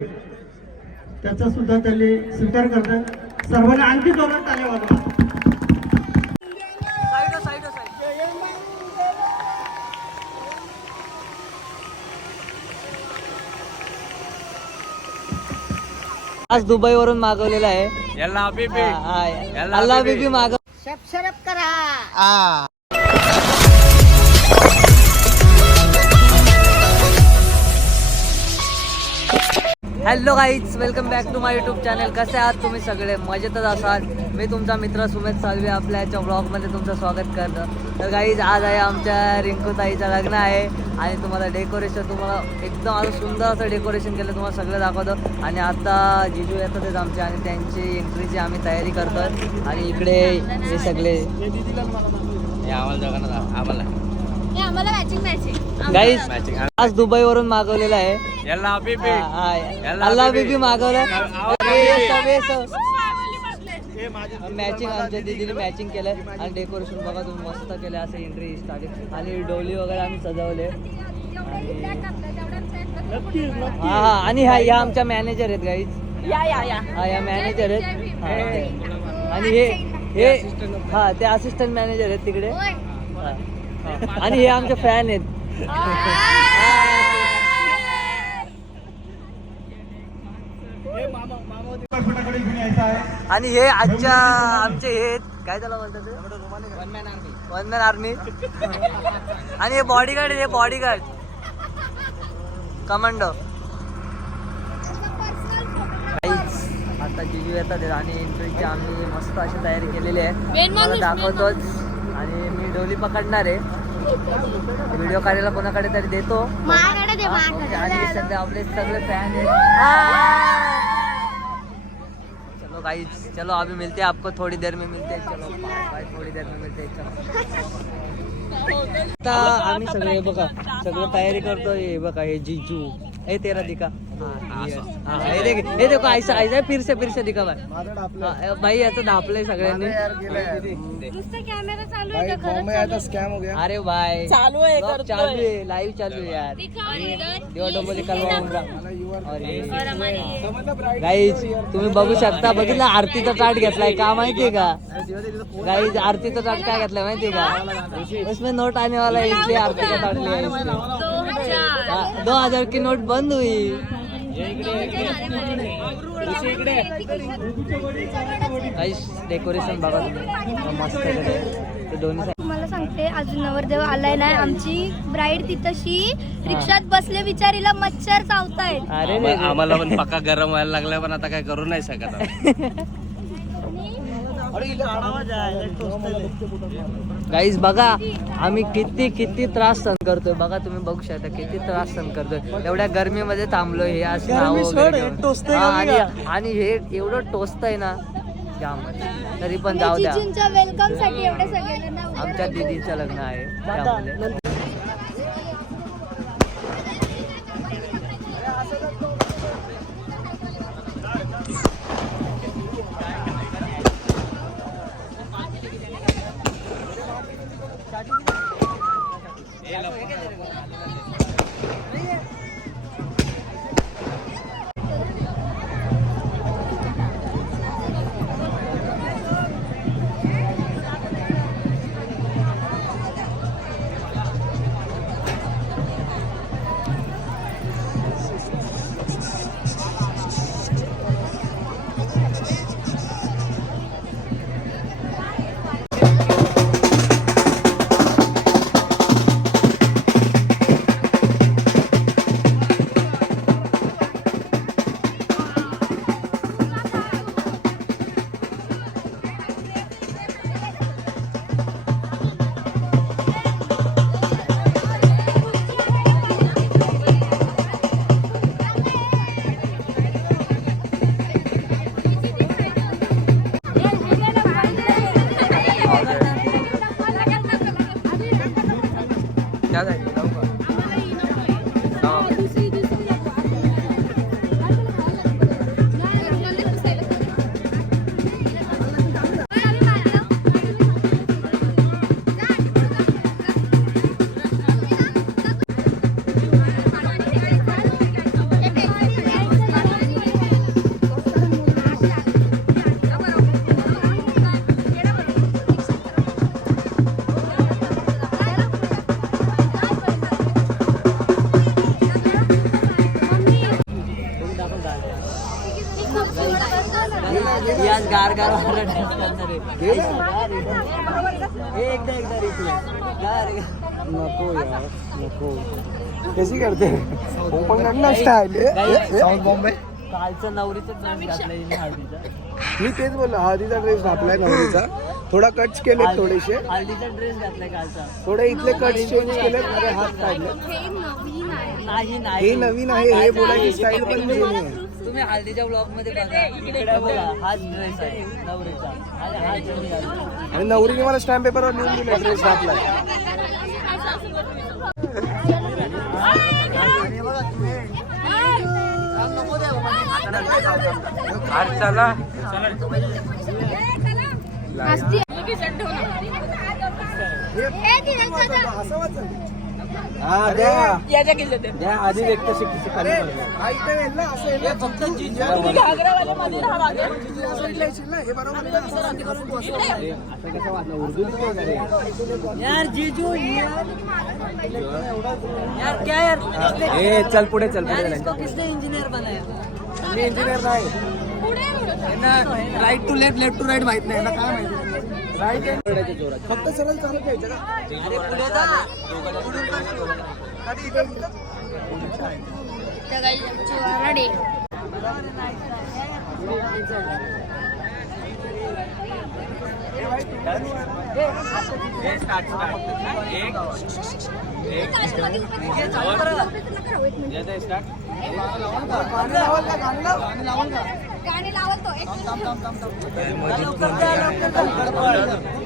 त्याचा सुद्धा त्यांनी स्वीकार करतात सर्वांनी आणखी जोरात टाळ्या वाजवा आज दुबई वरून मागवलेला आहे याला हबीबी हा, हा. याला अल्ला हबीबी. बीबी मागव hello guys welcome back to my YouTube channel. कसे आहात तुम्ही सगळे? मजेतच असाल? मी तुमचा मित्र सुमेध सालवे आपल्या याच्या ब्लॉगमध्ये तुमचं स्वागत करतो. तर गाईज आज आहे आमच्या रिंकूताईचं लग्न आहे आणि तुम्हाला डेकोरेशन तुम्हाला एकदम असं सुंदर असं डेकोरेशन केलं तुम्हाला सगळं दाखवतो. आणि आता जिजू येतातच आमचे आणि त्यांची एंट्रीची आम्ही तयारी करतोय. आणि इकडे हे सगळे हे आम्हाला दोघांना आम्हाला. आम्हाला मॅचिंग मॅचिंग गाईज आज दुबई वरून मागवलेलं आहे. याला हा. याला. बीबी मागवलं मॅचिंग आमच्या दिदीने मॅचिंग केलंय. आणि डेकोरेशन बघा तुम्ही मस्त केलं असं एंट्री स्टार्टिंग आणि डोली वगैरे आम्ही सजवले. हा हा. आणि ह्या ह्या आमच्या मॅनेजर आहेत गाईज या या या. हा या मॅनेजर आहेत. हा, ते. आणि हे हे हा ते असिस्टंट मॅनेजर आहेत तिकडे. आणि हे आमचे फॅन आहेत. आणि हे आजच्या आमचे हे. काय त्याला बोलतात one man army one man army आणि हे बॉडीगार्ड हे बॉडीगार्ड कमांडो आता जिजू येतात आणि एंट्रीची आम्ही मस्त अशी तयारी केलेली आहे. मला दाखवतोच. आणि मी डोली पकडणार आहे. व्हिडिओ काढायला कोणाकडे तरी देतो. आणि. सध्या आपले सगळे फॅन आहेत. चलो गाइस चलो अभी मिलते हैं आपको थोड़ी देर में मिलते हैं चलो बाय थोड़ी देर में मिलते हैं चलो. आता आम्ही सगळे बघा सगळं तयारी करतोय हे बघा हे जिजू. हे तेरा हाँ. हाँ, हे. देख हे देखो ऐसा ऐसा फिर से फिर से दिखा भाई हाँ, भाई याचं धापलंय सगळ्यांनी. नुसतं कॅमेरा चालू आहे का खरंच चालू आहे? अरे भाई. चालू आहे, करतोय. चालू आहे लाईव्ह चालू आहे यार. इधर. देवा डोंबोली कलवा अरे. और हमारी गाईज तुम्ही बघू शकता बघितलं आरतीचा ताट घेतलाय का माहितीये का? गाईज आरतीचा ताट काय घेतलाय माहितीये का? उसमें नोट आने वाला है इसलिए आरती का ताट लिया है इसने दो हजार हाँ, दो हजार की नोट बंद हुई गाईज डेकोरेशन बघा तुम्ही मस्त. ते दोन्ही तुम्हाला सांगते अजून नवरदेव आलाय नाही आमची ब्राईड तिथशी रिक्षात बसले बिचारीला मच्छर चावतायत अरे. आम्हाला पण पक्का गरम व्हायला लागलाय पण आता काय करू नाही शकत आम्ही. गाईज बघा आम्ही किती किती त्रास सहन करतोय. बघा तुम्ही बघू शकता किती त्रास सहन करतोय. एवढ्या गर्मीमध्ये थांबलोय हे असं. हा, आणि आणि हे एवढं टोचत आहे ना तरी पण जाऊ द्या. जिजूंच्या वेलकमसाठी एवढे सगळेजण उभे आमच्या. दिदीचं लग्न आहे त्यामुळे. 现在你等会。डान्स करणार आहे एकदा एकदा रिक्वेस्ट गार गार. नको यार नको कशी करते ओपन स्टाईल साऊथ बॉम्बे कालचं नवरीचं ड्रेस घातलंय हिने हळदीचा मी तेच बोललो हळदीचा ड्रेस घातलाय नवरीचा थोडा कट्स केले थोडेसे हळदीचा ड्रेस घातलाय कालचा थोडे इथले कट्स चेंज केले अरे हात काढले हे नवीन आहे नाही नाही हे नवीन आहे हे बोलायची स्टाईल पण जुनी आहे तुम्ही हळदीच्या ब्लॉगमध्ये बघा. हाच ड्रेस आहे. नवरीचा. आणि नवरीने मला स्टॅम्प पेपरवर लिहून दिला ड्रेस मस्ती हे दिलं हा द्या. आधी व्यक्त शिकायला हा? असं? हे कसं. यार जीजू यार यार क्या यार? किसने ए चल पुढे चल यार पुढे इसको किसने इंजीनियर बनाया? इंजिनियर नाही. Right to left left to right माहीत नाही ना काय माहिती? राईट जोरात फक्त सरळ चालत यायचं का? अरे पुढे जा आधी इकडे इकडे. तर काही आमची वराड आहे.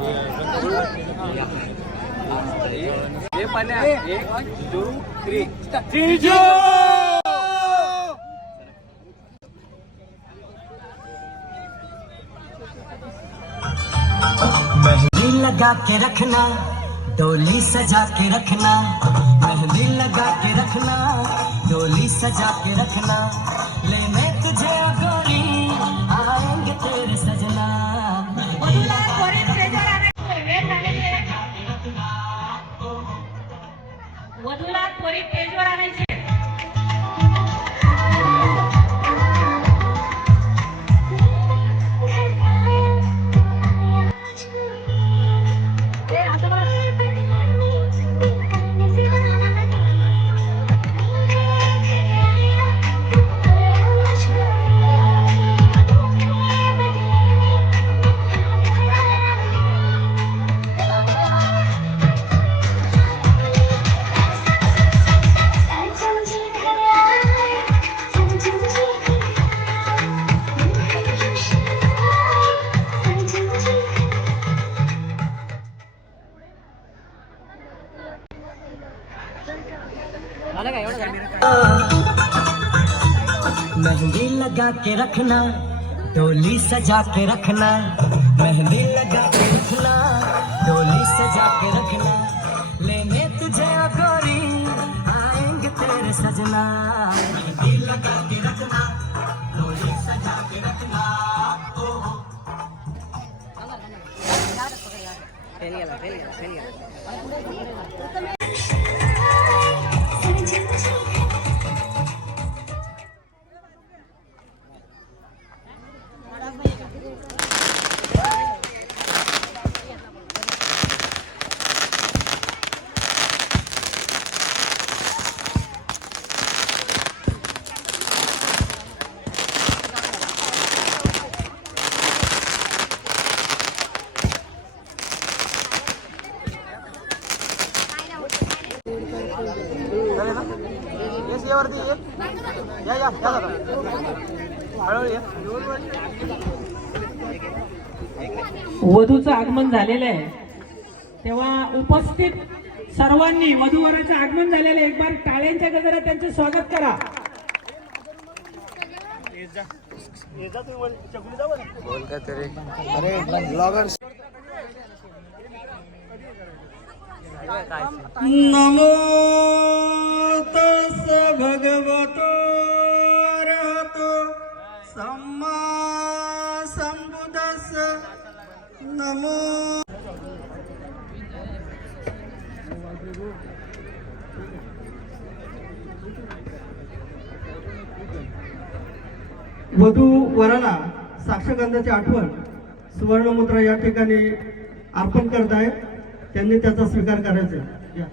गाणी लावाल का गाणी लाव गाणी लावाल का गाणी लावल तो एक लवकर द्या लवकर द्या. मेहंदी लगा के रखना डोली सजा के रखना मेहंदी लगा के रखना डोली सजा के रखना लेने the. मेहंदी लगा के रखना डोली सजा के रखना मेहंदी लगा के रखना डोली सजा के रखना। लेने तुझे गोरी आएँगे तेरे सजना। मेहंदी लगा के रखना डोली सजा के रखना। फेल गेला फेल गेला फेल गेला वधूचं आगमन झालेलं आहे. तेव्हा उपस्थित सर्वांनी वधूवराचं आगमन झालेलं आहे. एक बार टाळ्यांच्या गजरात त्यांचं स्वागत करा. नमो तस भगवत वधू वराला साक्षगंधाची आठवण सुवर्णमुद्रा या ठिकाणी अर्पण करत आहे त्यांनी त्याचा स्वीकार करायचा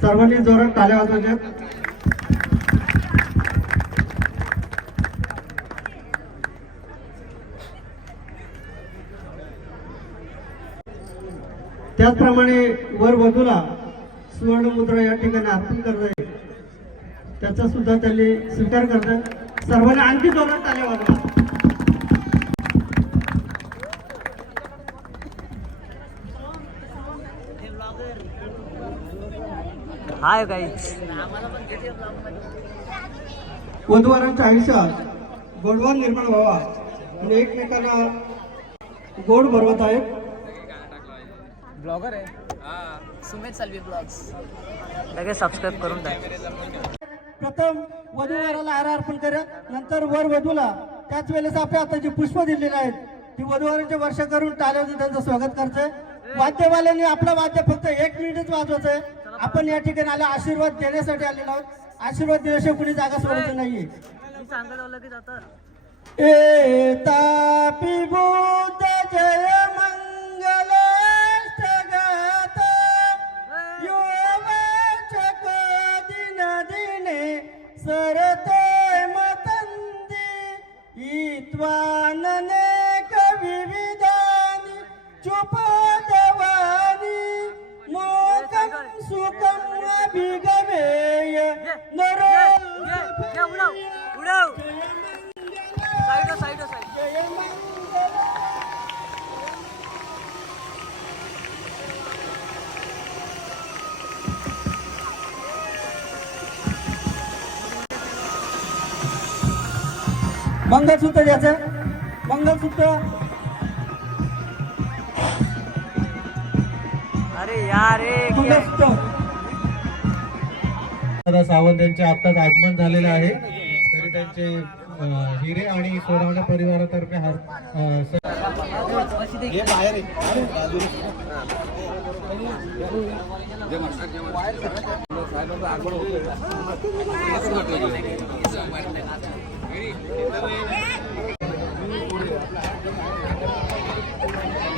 सर्वांनी जोरात टाळ्या वाजवल्यात. त्याचप्रमाणे वर वधूला सुवर्णमुद्रा या ठिकाणी अर्पण करत आहे त्याचा सुद्धा त्यांनी स्वीकार करतात सर्वांनी आणखी जोरात टाळ्या वाजवा हाय गाईज वधूवरांच्या आयुष्यात गोडवा निर्माण व्हावा. आणि एकमेकांना गोड भरवत आहेत. लगेच सबस्क्राईब करून टाक. प्रथम वधू वराला हार अर्पण करा नंतर वर वधूला. त्याच वेळेस आपल्या आता जी पुष्प दिलेली आहेत. ती वधूवरांचे वर्ष करून टाळ्यावरून त्यांचं स्वागत करतोय. वाद्यवाल्यांनी आपलं वाद्य फक्त एक मिनिटच वाजवायचं आहे. आपण या ठिकाणी आले आशीर्वाद देण्यासाठी आलेलो आहोत. आशीर्वाद दिल्याशिवाय कुणी जागा सोडायची नाहीये. मी सांगायला लगेच आता. ए तापी बुद्ध जय सरते मतन्ति ईत्वा नने मंगलसूत्र द्यायचं. मंगलसूत्र अरे यार रे मंगलसूत्र दादा सावंत यांचे आत्ताच आगमन झालेले आहे. तरी त्यांचे हिरे आणि सोडवणे परिवारातर्फे हार अं, स-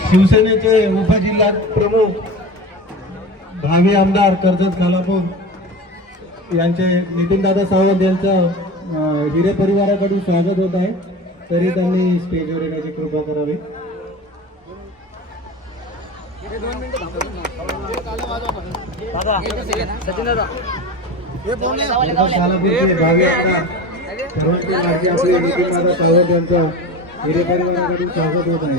शिवसेनेचे उपजिल्हा प्रमुख भावी आमदार कर्जत खालापूर यांचे नितीनदादा सावंत यांचं हिरे परिवाराकडून स्वागत होत आहे. तरी त्यांनी स्टेजवर येण्याची कृपा करावी सचिन दादा कर्जत खालापूरचे भावी आमदार सर्वांचे माजी आपले नितीनदादा सावंत यांचं हिरे परिवाराकडून स्वागत होत आहे